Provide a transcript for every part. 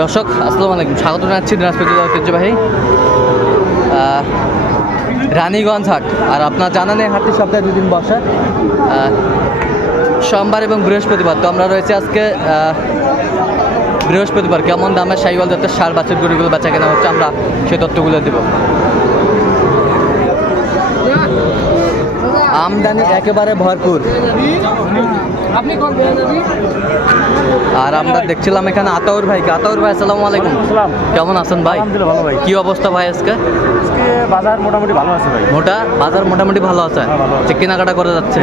দর্শক, আসসালামু আলাইকুম। স্বাগত জানাচ্ছি দিনাজপুর জেলার ঐতিহ্যবাহী রানীগঞ্জ হাট। আর আপনার জানা নেই হাটটি সপ্তাহে দুদিন বসে। সোমবার এবং বৃহস্পতিবার। তো আমরা রয়েছে আজকে বৃহস্পতিবার। কেমন দামে সাইওয়াল জাতের সার বাচ্চার গরুগুলো বেচা কেনা হচ্ছে, আমরা সেই তথ্যগুলো দেবো। আমদানি একেবারে ভরপুর। আপনি আর আমরা দেখছিলাম এখানে আতাউর ভাইকে। আতাউর ভাই আসসালামু আলাইকুম। কেমন আছেন ভাই? ভালো ভাই। কি অবস্থা ভাই আজকে? বাজার মোটামুটি ভালো আছে ভাই। মোটা? বাজার মোটামুটি ভালো আছে? হ্যাঁ, যে কেনাকাটা করে যাচ্ছে?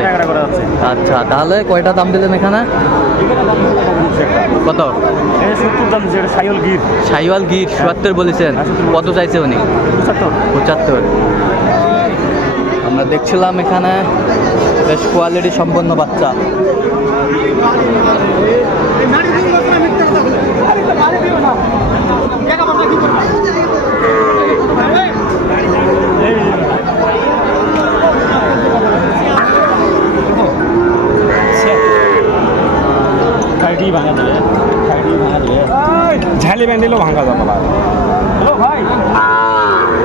আচ্ছা তাহলে কয়টা দাম দিলেন এখানে? কত? সাইল গির। সাইওয়াল গির চুয়াত্তর বলেছেন। হ্যাঁ, 77 কত চাইছে উনি? পঁচাত্তর। পঁচাত্তর। আমরা দেখছিলাম এখানে বেশ কোয়ালিটি সম্পন্ন বাচ্চা। ঝালি ব্যান্ডেলও ভাঙা যাবে না হ্যালো ভাই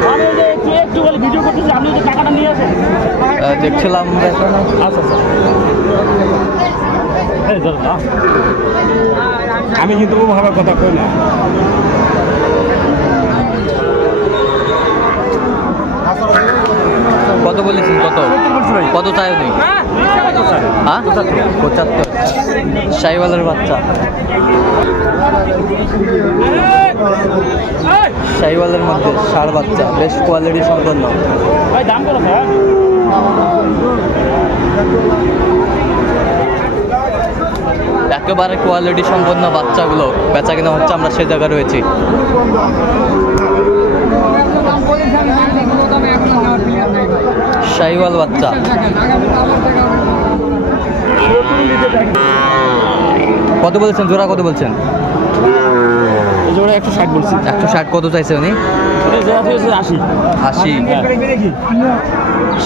আমি এই যে একটু একটু বলে ভিডিও করতেছি আপনি যে টাকাটা নিয়ে আসেন আহ, দেখছিলাম আচ্ছা আচ্ছা। আমি কিন্তু ওভাবে কথা কই না। কত বলেছেন? কত? কত চাই উনি? হ্যাঁ পঁচাত্তর। সাইওয়ালের বাচ্চা। সাইওয়ালের মধ্যে ষাড় বাচ্চা বেশ কোয়ালিটি সম্পন্ন। ভাই দাম একেবারে কোয়ালিটি সম্পন্ন বাচ্চাগুলো বেচা কিনা হচ্ছে আমরা সে জায়গায় রয়েছি। বলেছেন সাইওয়াল বাচ্চা। কত বলছেন? জোড়া কত বলছেন? জোড়া একশো ষাট বলছি। একশো ষাট কত চাইছে উনি? আশি। আশি। হ্যাঁ।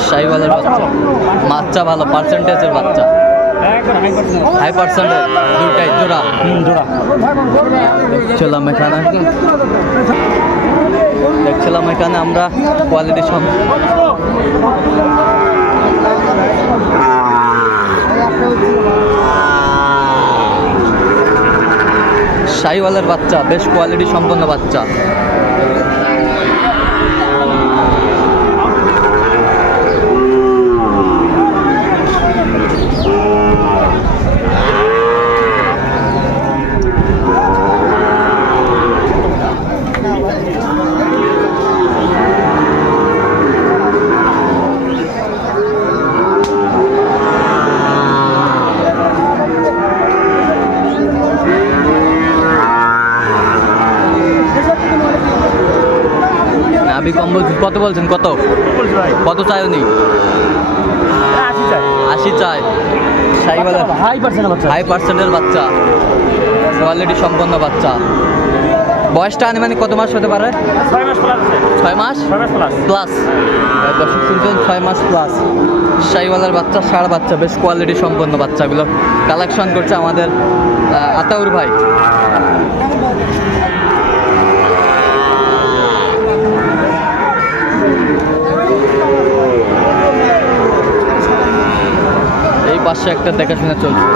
সাইওয়ালের বাচ্চা। বাচ্চা ভালো পার্সেন্টেজের বাচ্চা। হাই পার্সেন্টেজ দুইটাই জোড়া। এখানে। দেখছিলাম এখানে আমরা কোয়ালিটি সব শাহিওয়ালের বাচ্চা বেশ কোয়ালিটি সম্পন্ন বাচ্চা। নাভি কম্বল কত বলছেন? কত? কত চাই উনি? আশি চাই আশি চাই শাহিওয়ালের হাই পার্সেন্ট বাচ্চা। হাই পার্সেন্টের বাচ্চা। কোয়ালিটি সম্পন্ন বাচ্চা। বয়সটা আনুমানিক কত মাস হতে পারে? ছয় মাস প্লাস দর্শক শুনছেন ছয় মাস প্লাস শাহিওয়ালার বাচ্চা ষাড় বাচ্চা বেশ কোয়ালিটি সম্পন্ন বাচ্চাগুলো। কালেকশন করছে আমাদের আতাউর ভাই এই পাশে একটা দেখাশোনা চলছে।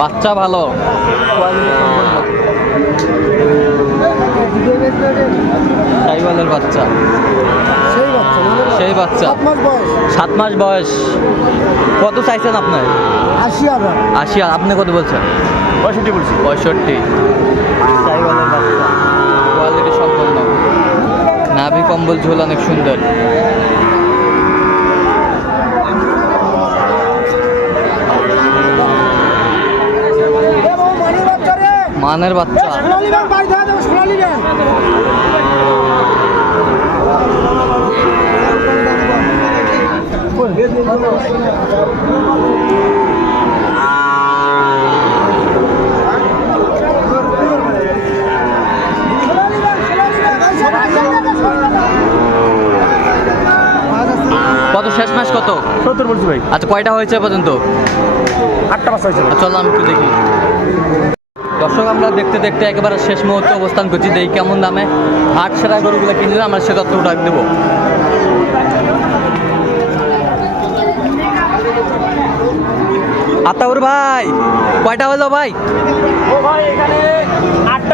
বাচ্চা ভালো। বাচ্চা। সেই বাচ্চা সেই বাচ্চা। সাত মাস বয়স। সাত মাস বয়স। কত চাইছেন আপনার আশি হাজার। আশি আপনি কত বলছেন? পঁয়ষট্টি বলছি। পঁয়ষট্টি। শাহিওয়ালের বাচ্চা। কোয়ালিটি সম্পন্ন। নাভি কম্বল ঝোল অনেক সুন্দর। মানের বাচ্চা। কত শেষ ম্যাচ কত? সত্তর বলছি ভাই। আচ্ছা কয়টা হয়েছে পর্যন্ত? আটটা পাঁচ হয়েছে। চলো আমি একটু দেখি। দর্শক, আমরা দেখতে দেখতে একেবারে শেষ মুহূর্তে অবস্থান করছি। এই কেমন দামে আট সেরা গরুগুলো কিনলে আমরা সে তথ্য ডাক দেবো। আতাউর ভাই, কয়টা হলো ভাই? ও ভাই, এখানে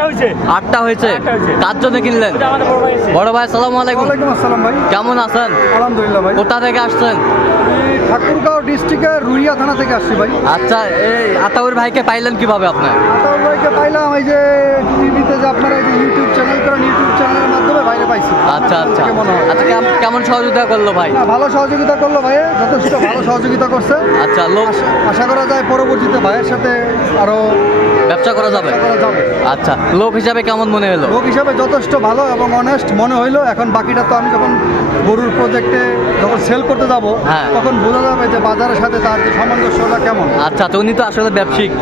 হয়েছে। আটটা হয়েছে? তার কার জন্য কিনলেন? বড় ভাই এসেছে। বড় ভাই সালাম আলাইকুম। আসসালাম ভাই। কেমন আছেন? আলহামদুলিল্লাহ ভাই। কোথা থেকে আসছেন? ঠাকুরগাঁও ডিস্ট্রিক্টের রুইয়া থানা থেকে আসছি ভাই। আচ্ছা এই আতাউর ভাইকে পাইলেন কীভাবে আপনার আতাউর ভাইকে পাইলাম এই যে টিভিতে যে আপনারা এই যে ইউটিউব চ্যানেল করেন ইউটিউব চ্যানেলের মাধ্যমে বাইরে পাইছি। আচ্ছা আচ্ছা। আচ্ছা কেম- কেমন সহযোগিতা করল ভাই? ভালো সহযোগিতা করল ভাই যথেষ্ট ভালো সহযোগিতা করছে। আচ্ছা লোক আশা করা যায় পরবর্তীতে ভাইয়ের সাথে আরও ব্যবসা করা যাবে? আচ্ছা লোক হিসাবে কেমন মনে হলো? লোক হিসাবে যথেষ্ট ভালো এবং অনেস্ট মনে হইল। এখন বাকিটা তো আমি যখন গরুর প্রজেক্টে যখন সেল করতে যাব হ্যাঁ। তখন বোঝা যাবে যে বাজারের সাথে তার যে সামঞ্জস্যটা কেমন। আচ্ছা তো উনি তো আসলে ব্যবসায়িক।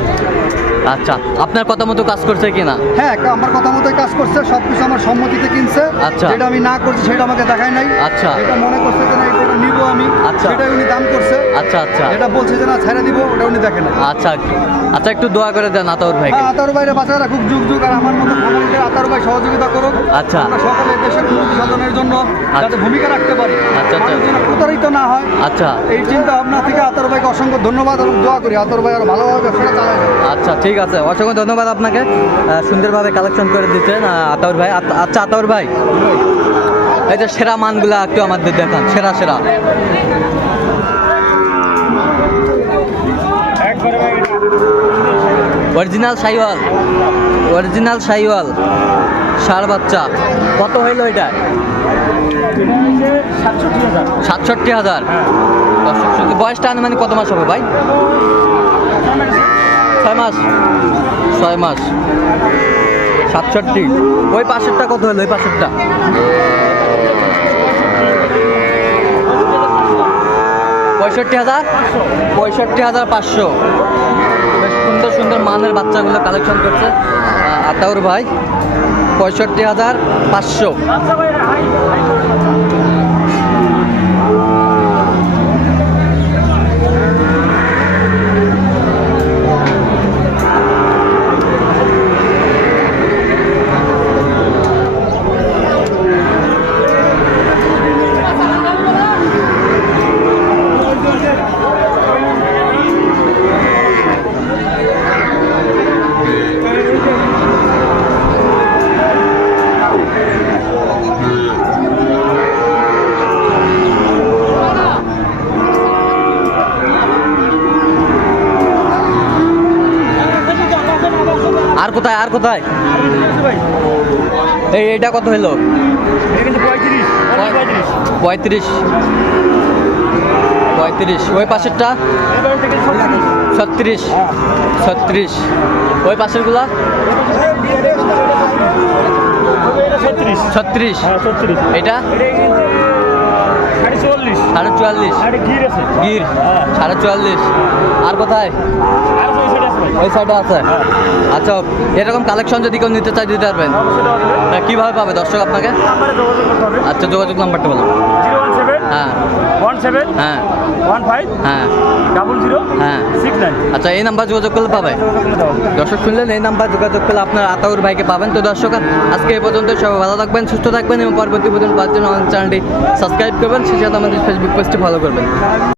আচ্ছা আপনার কথা মতো কাজ করছে কিনা? হ্যাঁ আমার কথা মতোই কাজ করছে সব কিছু আমার সম্মতিতে কিনছে। আচ্ছা। যেটা আমি না করছি সেটা আমাকে দেখায় নাই। আচ্ছা। এটা মনে করছে যে না এটা নিবো আমি আচ্ছা। সেটাই উনি দাম করছে। আচ্ছা আচ্ছা। এটা বলছে যে না ছেড়ে দিব ওটা উনি দেখে না আচ্ছা আচ্ছা একটু দোয়া করে দেন আতাউর ভাইকে। হ্যাঁ আতার বাইরে বাচ্চারা খুব যুগ যুগ আর আমার মতো খামারিদের আতার ভাই সহযোগিতা করুক। আচ্ছা। সকলে দেশের উন্নতি সাধনের জন্য যাতে ভূমিকা রাখতে পারে। আচ্ছা, আচ্ছা। প্রতারিত না হয়। আচ্ছা। এই চিন্তা ভাবনা থেকে আতর ভাইকে অসংখ্য ধন্যবাদ এবং দোয়া করি। আতর ভাই আরও ভালোভাবে ব্যবসাটা চালায়। আচ্ছা ঠিক আছে। অসংখ্য ধন্যবাদ আপনাকে। সুন্দরভাবে কালেকশন করে দিচ্ছেন। আতাউর ভাই আচ্ছা আতাউর ভাই। এই যে সেরা মানগুলা একটু আমাদের দেখান। সেরা সেরা। অরিজিনাল সাইওয়াল। অরিজিনাল সাইওয়াল। সার বাচ্চা। কত হইল এটা? সাতষট্টি হাজার। বয়সটা আনুমানিক কত মাস হবে ভাই? ছয় মাস। ছয় মাস। সাতষট্টি। ওই পাশেরটা কত হলো? ওই পাশেরটা। পঁয়ষট্টি হাজার? পঁয়ষট্টি হাজার পাঁচশো। বেশ সুন্দর সুন্দর মানের বাচ্চাগুলো কালেকশন করছে। আতাউর ভাই, পঁয়ষট্টি হাজার পাঁচশো। কোথায়? আর কোথায়? এই এটা কত হলো পঁয়ত্রিশ পঁয়ত্রিশ। ওই পাশেরটা? ছত্রিশ। ছত্রিশ। হ্যাঁ। ওই পাশেরগুলা? ছত্রিশ। ছত্রিশ। হ্যাঁ ছত্রিশ। এটা সাড়ে চুয়াল্লিশ। আর গির আছে। গির হ্যাঁ। সাড়ে চুয়াল্লিশ। আর কোথায়? আর ওই সাইড আছে হ্যাঁ। আচ্ছা এরকম কালেকশন যদি কেউ নিতে চাই দিতে পারবেন। কীভাবে পাবে দর্শক আপনাকে? আচ্ছা যোগাযোগ নাম্বারটা বলুন। হ্যাঁ। সেভেন হ্যাঁ। ওয়ান ফাইভ হ্যাঁ। ডাবল জিরো হ্যাঁ। সিক্স নাইন আচ্ছা এই নাম্বার যোগাযোগ করলে পাবে? দর্শক শুনলেন এই নাম্বার যোগাযোগ করলে আপনার আতাউর ভাইকে পাবেন। তো দর্শক আজকে এই পর্যন্ত সবাই ভালো থাকবেন সুস্থ থাকবেন এবং পরবর্তী পর্যন্ত পাঁচজন আমাদের চ্যানেলটি সাবস্ক্রাইব করবেন। সেই সাথে আমাদের ফেসবুক পেজটি ফলো করবেন।